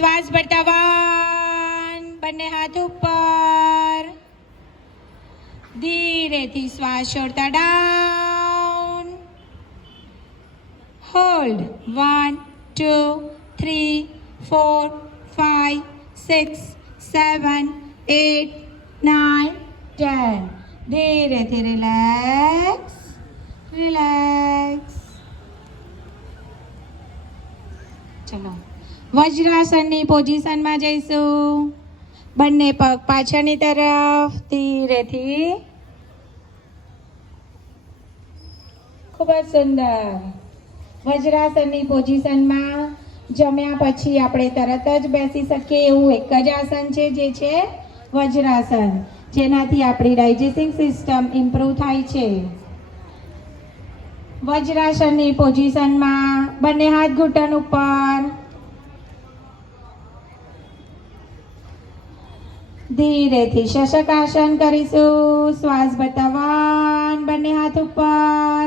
શ્વાસ ભરતા 1 બંને હાથ ઉપર ધીરેથી શ્વાસ છોડતા ડાઉન હોલ્ડ 1 2 3 4 5 6 7 8 9 10 ધીરેથી રિલેક્સ રિલેક્સ ચલો વજ્રાસનની પોઝિશનમાં જઈશું બંને પગ પાછળની તરફ ધીરેથી ખૂબ જ સુંદર વજ્રાસનની પોઝિશનમાં જમ્યા પછી આપણે તરત જ બેસી શકીએ એવું એક જ આસન છે જે છે વજ્રાસન જેનાથી આપણી ડાયજેસ્ટિવ સિસ્ટમ ઇમ્પ્રૂવ થાય છે વજ્રાસનની પોઝિશનમાં બંને હાથ ઘૂંટણ ઉપર ધીરેથી શશકાસન કરીશું શ્વાસ ભરતા 1 બંને હાથ ઉપર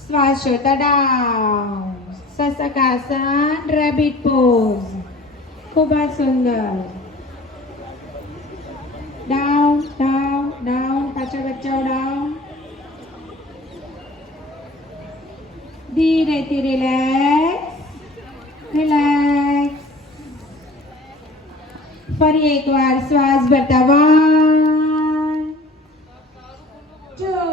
શ્વાસ છોડતા ડાઉન શશકાસન રેબિટ પોઝ ખૂબ જ સુંદર ડાઉન ડાઉન ડાઉન પાછળ બચ્ચાઓ ડાઉન ધીરેથી રિલેક્સ રિલેક્સ ફરી એકવાર શ્વાસ ભરતા 1 2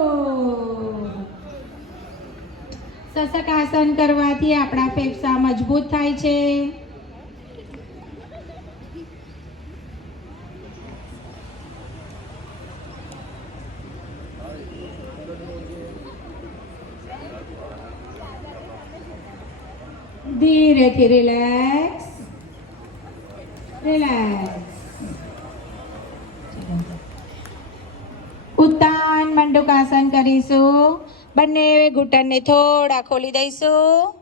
શશકાસન કરવાથી આપણા ફેફસા મજબૂત થાય છે ધીરેથી રિલેક્સ રિલેક્સ ઉત્તાન મંડુકાસન કરીશું બંને ઘૂંટણને થોડા ખોલી દઈશું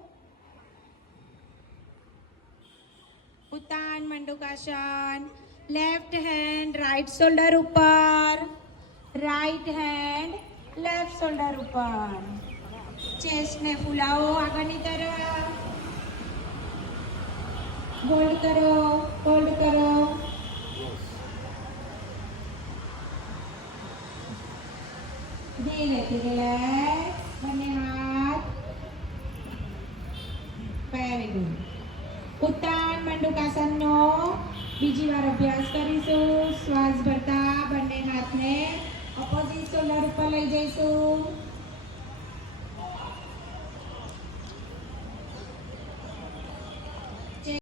ઉત્તાન મંડુકાસન લેફ્ટ હેન્ડ રાઈટ શોલ્ડર ઉપર રાઈટ હેન્ડ લેફ્ટ શોલ્ડર ઉપર ચેસ્ટને ફૂલાવો આગળની તરફ હોલ્ડ કરો ધીરેથી રિલેક્સ બંને હાથ વેરી ગુડ ઉત્તાન મંડુકાસનનો બીજી વાર અભ્યાસ કરીશું શ્વાસ ભરતા બંને હાથને ઓપોઝિટ શોલ્ડર ઉપર લઈ જઈશું